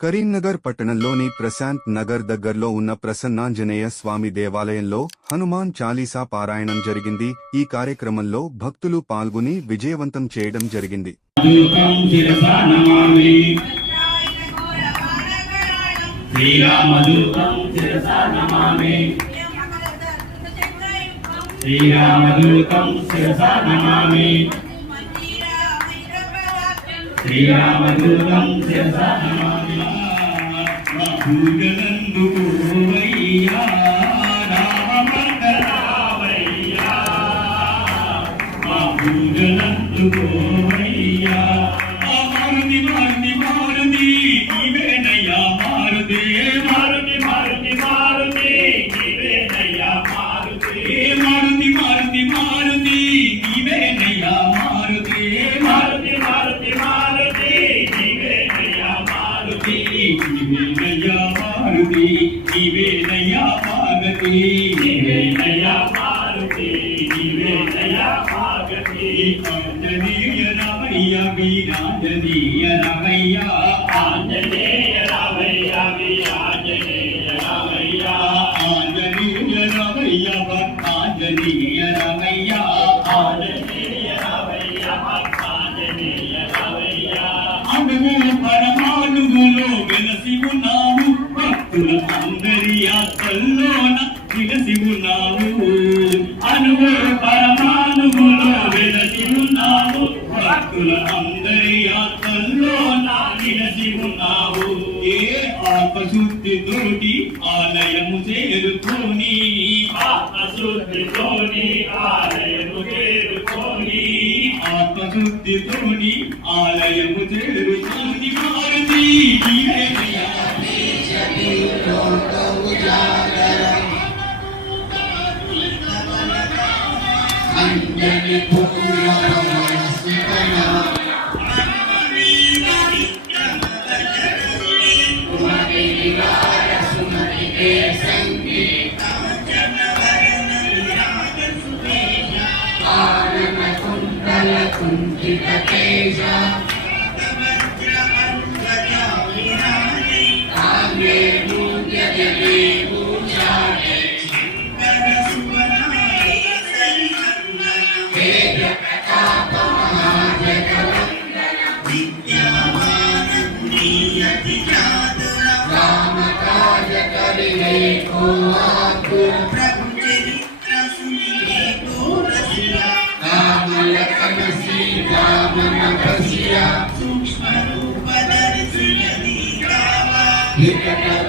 కరీంనగర్ పట్టణంలోని ప్రశాంత్ నగర్ దగ్గర్లో ఉన్న ప్రసన్నాంజనేయ స్వామి దేవాలయంలో హనుమాన్ చాలీసా పారాయణం జరిగింది. ఈ కార్యక్రమంలో భక్తులు పాల్గొని విజయవంతం చేయడం జరిగింది. శ్రీరామదూతం శిరసా నమామి పూజలందుకోవయ్యా రామమంగళావయ్యా మా పూజలందుకోవయ్యా మారుతి మారుతి మారుతి నీవేనయ్యా మారుతి మారుతి మారుతి మారుతి నీవేనయ్యా మారుతి మారుతి మారుతి మారుతి నీవేనయ్యా మారుతి మారుతి మారుతి మారుతి నీవేనయ్యా మారుతి నీవేనయ్యా మారుతి నీవేనయ్యా మాగతి నీవేనయ్యా మారుతి నీవేనయ్యా మాగతి ఆంజనేయ రామయ్య వీరాంజనేయ రామయ్య ఆంజనేయ రామయ్య వీరాంజనేయ రామయ్య ఆంజనేయ రామయ్య భక్తాంజనేయ రామయ్య ఆంజనేయ రామయ్య భక్తాంజనేయ రామయ్య అనువు పరమాణువులో వెలసి ఉన్నావు భక్తుల అందరి ఆత్మల్లోన విలసి ఉన్నావు అనువు పరమాణువులో వెలసి ఉన్నావు భక్తుల అందరి ఆత్మల్లోన విలసి ఉన్నావు ఏ ఆత్మశుద్ధితోటి ఆలయము చేరుకొని ఆత్మశుద్ధితోని ఆలయము చేరుకొని ఆత్మశుద్ధితోని ఆలయము చేరుకొని మారుతి నీవేనయ్యా అంజని Hikata